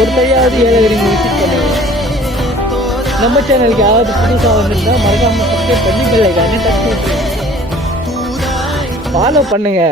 ஒரு கையாவது ஏலகிரிங்க விசிட் பண்ணுங்க. நம்ம சேனலுக்கு யாராவது புதுசாக வந்துருந்தா மறக்காம சப்ஸ்கிரைப் பண்ணி பெல் ஐகானை டச் பண்ணிட்டு ஃபாலோ பண்ணுங்க.